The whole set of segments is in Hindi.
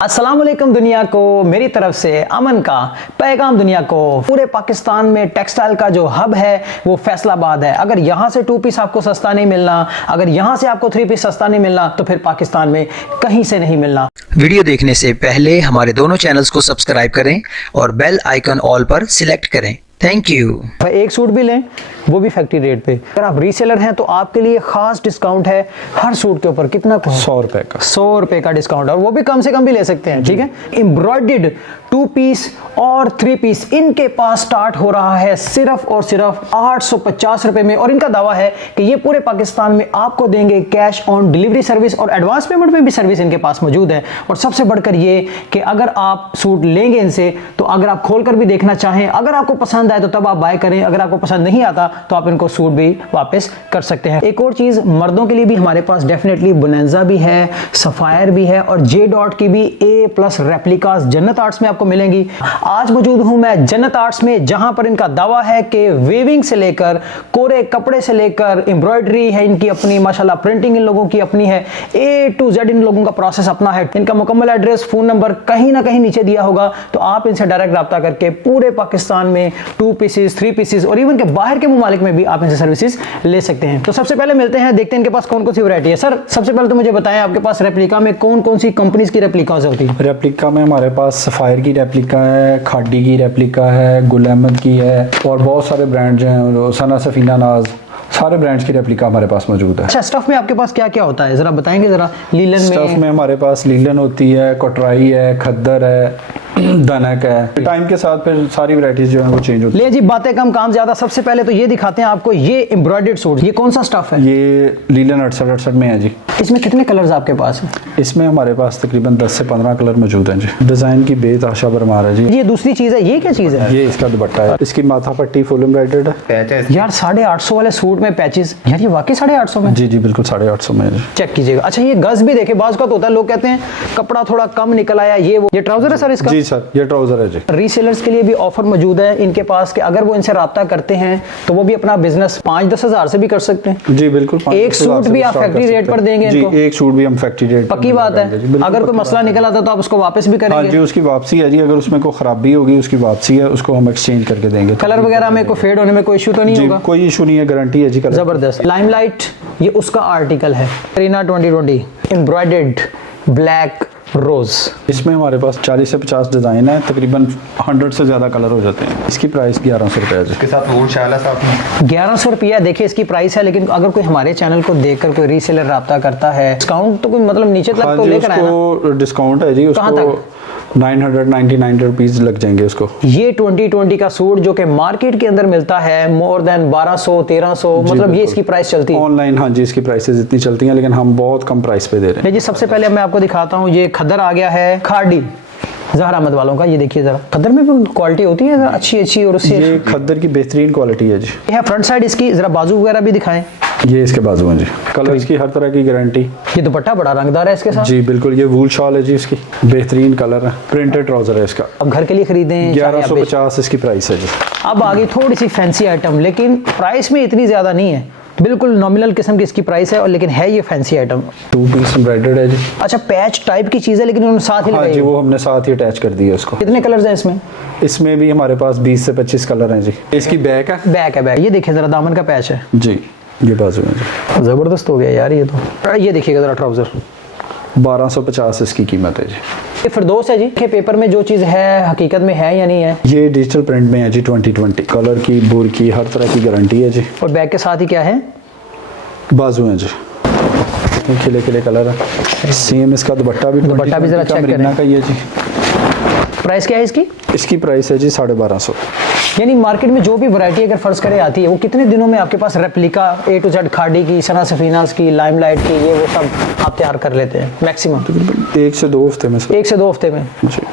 अस्सलाम वालेकुम दुनिया को, मेरी तरफ से अमन का पैगाम दुनिया को। पूरे पाकिस्तान में टेक्सटाइल का जो हब है वो फैसलाबाद है। अगर यहाँ से 2 पीस आपको सस्ता नहीं मिलना, अगर यहाँ से आपको 3 पीस सस्ता नहीं मिलना, तो फिर पाकिस्तान में कहीं से नहीं मिलना। वीडियो देखने से पहले हमारे दोनों चैनल्स को सब्सक्राइब करें और बेल आइकन ऑल पर सिलेक्ट करें। Thank you. एक सूट भी लें वो भी फैक्ट्री रेट पे। अगर आप रीसेलर हैं तो आपके लिए खास डिस्काउंट है हर सूट के ऊपर। कितना का? 100 रुपए का। 100 रुपए का डिस्काउंट, और वो भी कम से कम भी ले सकते हैं। ठीक है, एम्ब्रॉयडर्ड 2 पीस और 3 पीस इनके पास स्टार्ट हो रहा है सिर्फ और सिर्फ 850 रुपए में। और इनका दावा है कि ये पूरे पाकिस्तान में आपको देंगे कैश ऑन डिलीवरी सर्विस, और एडवांस पेमेंट में भी सर्विस इनके पास मौजूद है। और सबसे बढ़कर ये कि अगर आप सूट लेंगे इनसे तो अगर आप खोलकर भी देखना चाहें, अगर आपको पसंद आए तो तब आप बाय करें, अगर आपको पसंद नहीं आता तो आप इनको सूट भी वापस कर सकते हैं। एक और चीज, मर्दों के लिए भी हमारे पास डेफिनेटली बोनांजा भी है, सफायर भी है, और जे डॉट की भी A+ रेप्लिकास जन्नत आर्ट्स में आपको मिलेंगी। आज मौजूद हूं मैं जन्नत आर्ट्स में, जहां पर इनका दावा है कि वीविंग से लेकर कोरे कपड़े से लेकर एम्ब्रॉयडरी है इनकी अपनी, माशाल्लाह प्रिंटिंग इन लोगों की अपनी है, A to Z इन लोगों का प्रोसेस अपना है। इनका मुकम्मल एड्रेस, फोन नंबर कहीं ना कहीं नीचे दिया होगा, तो आप इनसे डायरेक्ट रब्ता करके पूरे पाकिस्तान में 2 पीसेस 3 पीसेस और इवन के बाहर के मुमालिक में भी आप इनसे सर्विसेज ले सकते हैं। तो सबसे पहले मिलते हैं, देखते हैं इनके पास कौन कौन सी वैरायटी है। सर सबसे पहले तो मुझे बताएं, आपके पास रेप्लिका में कौन कौन सी कंपनीज की रेप्लिकास होती है? रेप्लिका में हमारे पास सफायर की रेप्लिका है, खाडी की रेप्लिका है, गुल अहमद की है, और बहुत सारे ब्रांड्स हैं, सना सफीना नाज, सारे ब्रांड्स की रेप्लिका हमारे पास मौजूद है। अच्छा, स्टफ में आपके पास क्या क्या होता है जरा बताएंगे जरा? लीलन स्टफ में हमारे पास लीलन होती है, कटराई है, खद्दर है, दनक है। टाइम के साथ फिर सारी वैरायटीज जो है वो चेंज होती है। ले जी, बातें कम काम ज्यादा। सबसे पहले तो ये दिखाते हैं आपको, ये एम्ब्रॉयडर्ड सूट, ये कौन सा स्टफ है? ये लीलन 68 में है जी। इसमें कितने कलर्स आपके पास हैं? इसमें हमारे पास तकरीबन 10 से 15 कलर मौजूद हैं जी। डिजाइन की बेतहाशा भरमार है जी। ये दूसरी चीज है, ये क्या चीज है? ये इसका दुपट्टा है, इसकी माथा पट्टी फुल एम्ब्रॉयडर्ड है। यार 850 वाले सूट में पैचेस, यार ये वाकई 850 में? जी जी बिल्कुल 850 में है। चेक कीजिएगा। अच्छा, ये गज भी देखे, बाज का तो होता है, लोग कहते हैं कपड़ा थोड़ा कम निकल आया, ये वो। ये ट्राउजर है सर इसका? जी सर, ये ट्राउजर है जी। रीसेलर्स के लिए भी ऑफर मौजूद है इनके पास कि अगर वो इनसे राब्ता करते हैं तो वो भी अपना बिजनेस 5-10 हज़ार से भी कर सकते हैं जी बिल्कुल। एक सूट भी आप फैक्ट्री रेट पर देंगे जी, इनको? एक सूट भी हम फैक्ट्री रेट पक्की बात है। अगर कोई मसला निकल आता तो आप उसको वापस भी करेंगे? हाँ जी, उसकी वापसी है जी। अगर उसमें कोई खराबी होगी उसकी वापसी है, उसको हम एक्सचेंज करके देंगे। कलर वगैरह में कोई फेड होने में कोई इशू तो नहीं होगा? कोई इशू नहीं है, गारंटी है जी। जबरदस्त। लाइमलाइट ये उसका आर्टिकल है, करीना 2020 एम्ब्रॉयडर्ड ब्लैक रोज। इसमें हमारे पास 40 से 50 डिजाइन है, तकरीबन 100 से ज्यादा कलर हो जाते हैं। इसकी प्राइस 1100 रुपये है। इसके साथ वूल शाल है साथ में। 1100 रुपया देखिए इसकी प्राइस है। लेकिन अगर कोई हमारे चैनल को देखकर कोई रीसेलर राब्ता करता है, डिस्काउंट तो कोई मतलब नीचे तक तो लेकर आए ना? डिस्काउंट है जी, उसको 999 रुपीज लग जाएंगे उसको। ये 2020 का सूट जो कि मार्केट के अंदर मिलता है मोर देन 1200-1300, मतलब ये इसकी प्राइस चलती है ऑनलाइन। हाँ जी, इसकी प्राइसेस इतनी चलती हैं, लेकिन हम बहुत कम प्राइस पे दे रहे हैं जी। सबसे पहले मैं आपको दिखाता हूँ, ये खद्दर आ गया है, खाडी जहर अहमद वालों का। ये देखिए जरा, खद्दर में भी क्वालिटी होती है अच्छी और उससे ये खद्दर की बेहतरीन क्वालिटी है जी। ये है फ्रंट साइड इसकी, जरा बाजू वगैरह भी दिखाएं। ये इसके बाजू हैं जी। कलर इसकी हर तरह की गारंटी। ये दुपट्टा बड़ा रंगदार है इसके साथ जी बिल्कुल। ये वूल शॉल है जी, इसकी बेहतरीन कलर है, प्रिंटेड ट्राउजर है इसका। अब घर के लिए खरीदें 1150 इसकी प्राइस है जी। अब आगे थोड़ी सी फैंसी आइटम, लेकिन प्राइस में इतनी ज्यादा नहीं है, बिल्कुल नॉमिनल किस्म की इसकी प्राइस है, और लेकिन है ये फैंसी आइटम। 2 पीस एम्ब्रॉयडर्ड है जी। अच्छा, पैच टाइप की चीज है, लेकिन उन्होंने साथ ही हाँ लगाई जी, है। वो हमने साथ ही अटैच कर दिया उसको। कितने कलर्स हैं इसमें? इसमें भी हमारे पास 20 से 25 कलर हैं जी। इसकी बैक है, बैक है, बैक। ये देखिए जरा, दामन का पैच है जी। ये बाजू है जी। जबरदस्त हो गया यार ये तो। ये देखिएगा जरा ट्राउजर, 1250 इसकी कीमत है जी। ये फिरदौस है जी। के पेपर में जो चीज है हकीकत में है या नहीं है? ये डिजिटल प्रिंट में है जी। 2020 कलर की, बुर की, हर तरह की गारंटी है जी। और बैक के साथ ही क्या है? बाजू है जी, खिले खिले कलर है। सेम इसका दुपट्टा भी जरा चेक करें का ये जी। प्राइस क्या है इसकी? इसकी प्राइस है जी 1250। यानी मार्केट में जो भी वैरायटी अगर फर्ज करे आती है, वो कितने दिनों में आपके पास रेप्लिका A to Z खाडी की, सना सफीनास की, लाइमलाइट की, ये वो सब आप तैयार कर लेते हैं मैक्सिमम? 1 से 2 हफ्ते में। 1 से 2 हफ्ते में।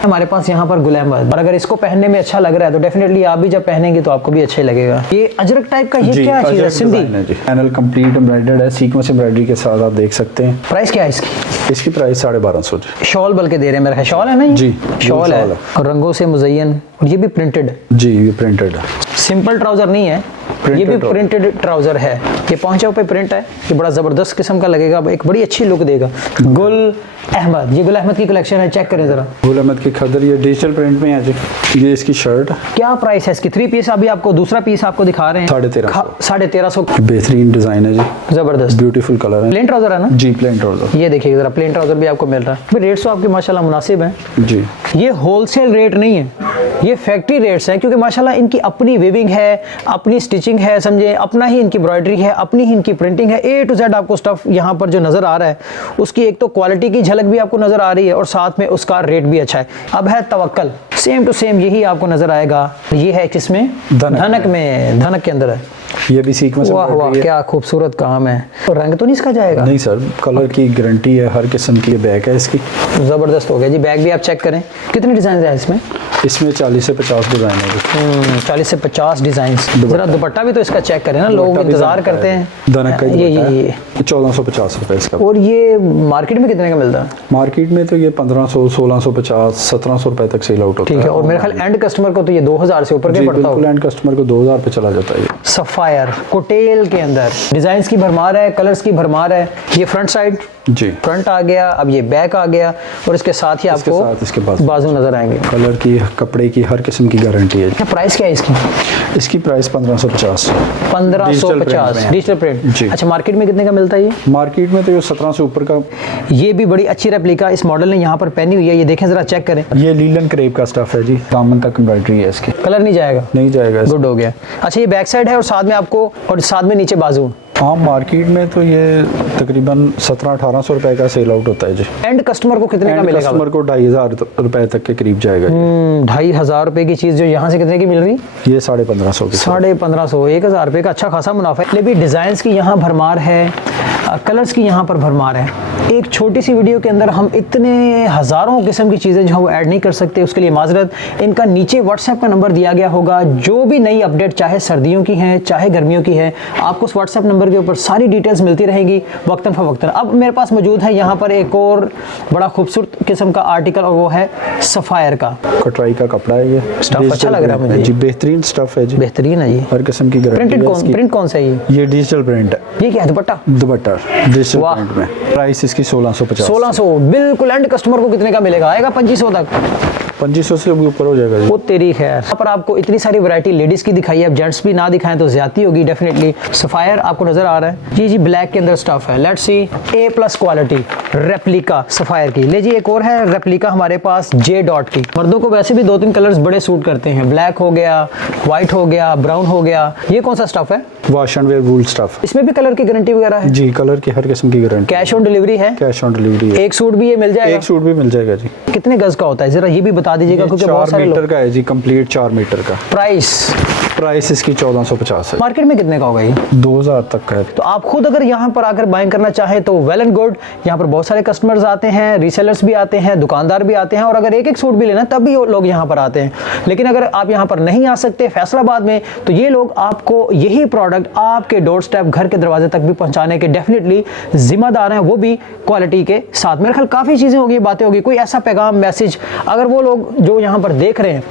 हमारे पास यहाँ पर गुल अहमद, और अगर इसको पहनने में अच्छा लग रहा है तो डेफिनेटली आप भी जब पहनेंगे तो आपको भी अच्छा ही लगेगा। ये अजरक टाइप का, ये क्या चीज है? सिंधी पैनल कंप्लीट एम्ब्रॉयडर्ड है, सीक्वेंस एम्ब्रॉयडरी के साथ आप देख सकते हैं। प्राइस क्या है इसकी? इसकी प्राइस 1250 जी। शॉल बल्कि दे रहे हैं मेरा ख्याल, शॉल है ना? ये जी शॉल है, और रंगों से मुज़य्यन, और ये भी प्रिंटेड। जी, ये प्रिंटेड है। सिंपल ट्राउजर नहीं है, ये भी प्रिंटेड ट्राउजर है। ये पहुंचों पे प्रिंट है, ये बड़ा जबरदस्त किस्म का लगेगा, एक बड़ी अच्छी लुक देगा। गुल अहमद, ये गुल अहमद की कलेक्शन है, चेक करें जरा। गुल अहमद की खदर, ये डिजिटल प्रिंट में है जी। ये इसकी शर्ट क्या प्राइस है इसकी? 3 पीस, अभी आपको दूसरा पीस आपको दिखा रहे हैं 1350। बेहतरीन डिजाइन है जी, जबरदस्त ब्यूटीफुल कलर है। प्लेन ट्राउजर है ना जी, प्लेन ट्राउजर। ये देखिए जरा, प्लेन ट्राउजर भी आपको मिल रहा है। रेट्स तो आपके माशाल्लाह मुनासिब हैं जी। ये होलसेल रेट नहीं है, ये फैक्ट्री रेट्स हैं, क्योंकि माशाल्लाह इनकी अपनी वीविंग है, अपनी स्टिचिंग है, समझे, अपना ही इनकी एम्ब्रॉयडरी है, अपनी ही इनकी प्रिंटिंग है। A to Z आपको स्टफ यहाँ पर जो नजर आ रहा है, उसकी एक तो क्वालिटी की झलक भी आपको नजर आ रही है और साथ में उसका रेट भी अच्छा है। अब है तवक्कल, सेम टू सेम यही आपको नजर आएगा। ये है किसमें? धनक में, धनक के अंदर है। ये भी सीक्वेंस वाह वाह, क्या खूबसूरत काम है। और रंग तो नहीं इसका जाएगा? नहीं सर, कलर की गारंटी है, हर किस्म की बैग है इसकी। जबरदस्त हो गया जी। बैग भी आप चेक करें, कितने डिजाइन है इसमें? इसमें 40 से 50 डिजाइन है। 40 से 50 डिजाइन। जरा दुपट्टा भी तो इसका चेक करें ना, लोग इंतजार करते हैं। धनक का ये 1450 रुपए इसका। और ये मार्केट में कितने का मिलता है? मार्केट में तो ये 1500, 1650, 1700 रुपए तक सेल आउट होता है। ठीक है। और मेरे ख्याल एंड कस्टमर को तो ये 2000 से ऊपर के पड़ता है। एंड कस्टमर को 2000 पे चला जाता है ये। सफायर कोटेल के अंदर डिजाइन्स की भरमार है, कलर्स की भरमार है। ये फ्रंट साइड जी, फ्रंट आ गया, अब ये बैक आ गया और इसके साथ ही आपको इसके बाजू नजर आएंगे। कलर की, कपड़े की, हर किस्म की गारंटी है। क्या प्राइस क्या है इसकी? इसकी प्राइस 1550। 1550 डिजिटल प्रिंट जी। अच्छा, मार्केट में कितने का मिलता है ये? मार्केट में तो ये 17 से ऊपर का। ये भी बड़ी अच्छी रेप्लिका इस मॉडल ने यहाँ पर पहनी हुई है, ये देखें जरा, चेक करें। ये लीलन क्रेप का स्टफ है जी, दामन तक एम्ब्रॉयडरी है इसकी। कलर नहीं जाएगा? नहीं जाएगा। गुड हो गया। अच्छा, ये बैक साइड है और साथ में आपको, और साथ में नीचे बाजू। हाँ, मार्केट में तो ये तकरीबन 1700-1800 रुपए का सेल आउट होता है जी। एंड कस्टमर को कितने का मिलेगा? कस्टमर को 2500 रुपए तक के करीब जाएगा। 2500 रुपए की चीज जो यहाँ से कितने की मिल रही? ये 1550 की। 1550, 1000 रुपए का अच्छा खासा मुनाफा है। लेकिन डिजाइन की यहाँ भरमार है, कलर्स की यहाँ पर भरमार है। एक छोटी सी वीडियो के अंदर हम इतने हज़ारों किस्म की चीज़ें जो वो ऐड नहीं कर सकते, उसके लिए माजरत। इनका नीचे व्हाट्सएप का नंबर दिया गया होगा, जो भी नई अपडेट चाहे सर्दियों की है चाहे गर्मियों की है, आपको उस व्हाट्सएप नंबर के ऊपर सारी डिटेल्स मिलती रहेगी वक्तन फ़वक्तन। अब मेरे पास मौजूद है यहाँ पर एक और बड़ा खूबसूरत किस्म का आर्टिकल, और वो है सफ़ायर का। कटराई का कपड़ा है ये, स्टफ अच्छा लग रहा है मुझे जी, बेहतरीन स्टफ है जी, बेहतरीन है ये, हर किस्म की गारंटी है। प्रिंट कौन सा है ये डिजिटल प्रिंट है। ये क्या है? दुपट्टा डिजिटल प्रिंट में। प्राइस इसकी 1650। 1600 बिल्कुल। एंड कस्टमर को कितने का मिलेगा? आएगा 2500 तक। 2500 से ऊपर हो जाएगा जी। वो तेरी खैर। यहाँ पर आपको इतनी सारी वैरायटी लेडीज की दिखाई है, अब जेंट्स भी ना दिखाएं तो ज्यादती होगी डेफिनेटली। सफायर आपको नजर आ रहा है जी, ब्लैक के अंदर स्टफ है। Let's see, A+ quality replica sapphire की। ले जी, एक और है रेप्लिका हमारे पास J डॉट की। मर्दों को वैसे भी 2-3 कलर्स बड़े सूट करते हैं, ब्लैक हो गया, व्हाइट हो गया, ब्राउन हो गया। ये कौन सा स्टफ है? Wash and wear wool stuff. इसमें भी कलर की गारंटी वगैरह है? जी, कलर की हर किस्म की गारंटी। कैश ऑन डिलीवरी है? कैश ऑन डिलीवरी है। एक सूट भी ये मिल जाएगा? एक सूट भी मिल जाएगा जी। कितने गज का होता है जरा ये भी बता दीजिएगा, क्योंकि बहुत 4 सारे मीटर लोग। का है जी, कंप्लीट 4 मीटर का। प्राइस इसकी 1450 है। मार्केट में कितने का होगा ये? 2000 तक का है। तो आप खुद अगर यहाँ पर आकर बाइंग करना चाहें तो वेल एंड गुड। यहाँ पर बहुत सारे कस्टमर्स आते हैं, रीसेलर्स भी आते हैं, दुकानदार भी आते हैं, और अगर एक सूट भी लेना तब भी लोग यहाँ पर आते हैं। लेकिन अगर आप यहाँ पर नहीं आ सकते फैसलाबाद में, तो ये लोग आपको यही प्रोडक्ट आपके डोर स्टेप, घर के दरवाजे तक भी पहुँचाने के डेफिनेटली जिम्मेदार हैं, वो भी क्वालिटी के साथ। मेरे ख्याल काफ़ी चीज़ें होगी, बातें होगी, कोई ऐसा पैगाम, मैसेज अगर वो लोग जो यहाँ पर देख रहे हैं,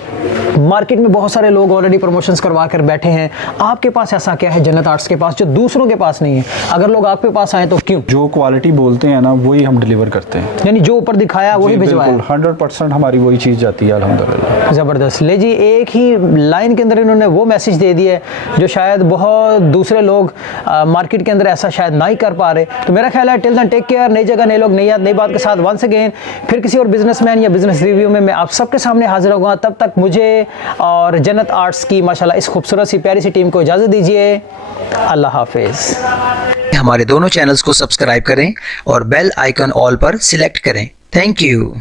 मार्केट में बहुत सारे लोग ऑलरेडी प्रमोशंस करवा कर बैठे हैं, आपके पास ऐसा क्या है जन्नत आर्ट्स के पास जो दूसरों के पास नहीं है? अगर लोग आपके पास आए तो क्यों? जो क्वालिटी बोलते हैं ना, वही हम डिलीवर करते हैं। यानी जो ऊपर दिखाया वही भिजवाया। 100% हमारी वही चीज़ जाती है अल्हम्दुलिल्लाह। ज़बरदस्त। ले जी, एक ही लाइन के अंदर इन्होंने वो मैसेज दे दिया है जो शायद बहुत दूसरे लोग मार्केट के अंदर ऐसा शायद ना ही कर पा रहे। तो मेरा ख्याल है टिल देन टेक केयर। नई जगह, नए लोग, नई बात के साथ वंस अगेन फिर किसी और बिजनेसमैन या बिजनेस रिव्यू में मैं आप सबके सामने हाजिर होगा। तब तक मुझे और जन्नत आर्ट्स की माशाल्लाह इस खूबसूरत सी प्यारी सी टीम को इजाज़त दीजिए। अल्लाह हाफिज़। हमारे दोनों चैनल्स को सब्सक्राइब करें और बेल आइकन ऑल पर सिलेक्ट करें। Thank you.